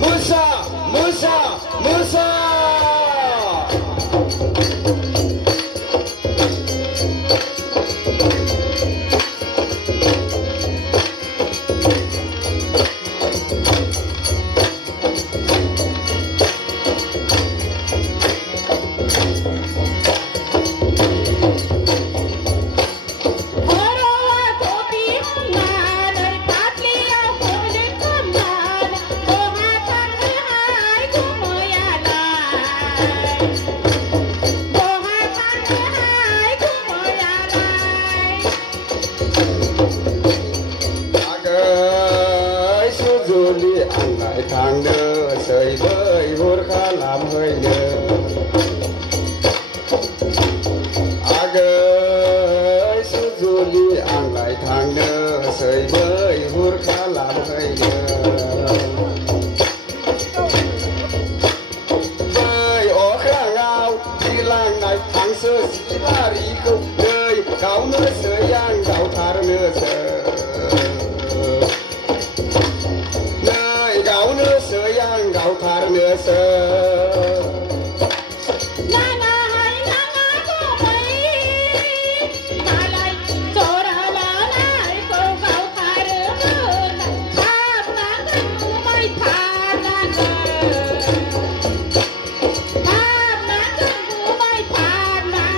Musa, Musa, Musa. Ăn lại thang đưa sợi bơi hút khá làm hơi nhớ ơi sư du đi ăn lại thang đưa sợi bơi hút khá làm hơi nhớ bơi ở khá ngao đi lang này thang sơ sĩ la rí câu đời cáo nữa sợi yang cáo thar nữa sợi gạo nữa sơ yang gạo thar nữa sơ na na hay na na có mấy mà lại chỗ đó là lại câu gạo thar nữa tháp na cũng mới thar na tháp na cũng mới thar na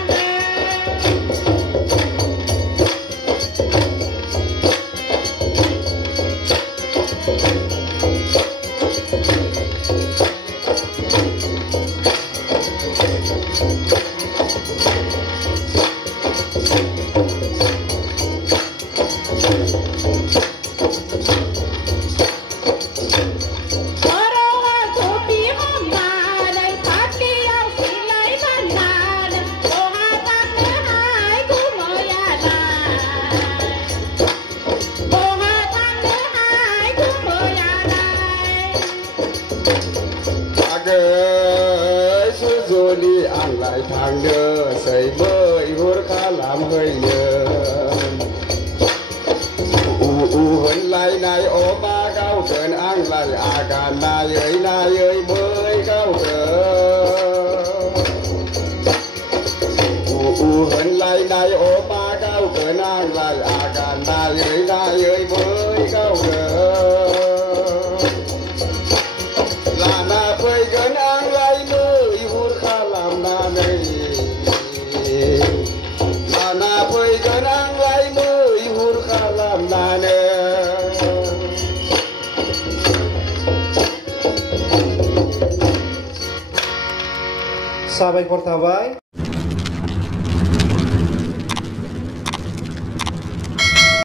sư du đi ăn lại thang đưa sợi bơi hút khá làm hơi nhớ hấn lại này ô ba cao cơn ăn lại cả này ơi bơi cao cơn hấn lại này ô ba cao cơn ăn lại cả này ơi bơi cao cơn là na phơi cơn ăn lại nơi hút khá làm na này là na phơi cơn ăn lại nơi hút khá làm na này Sabay Portavay.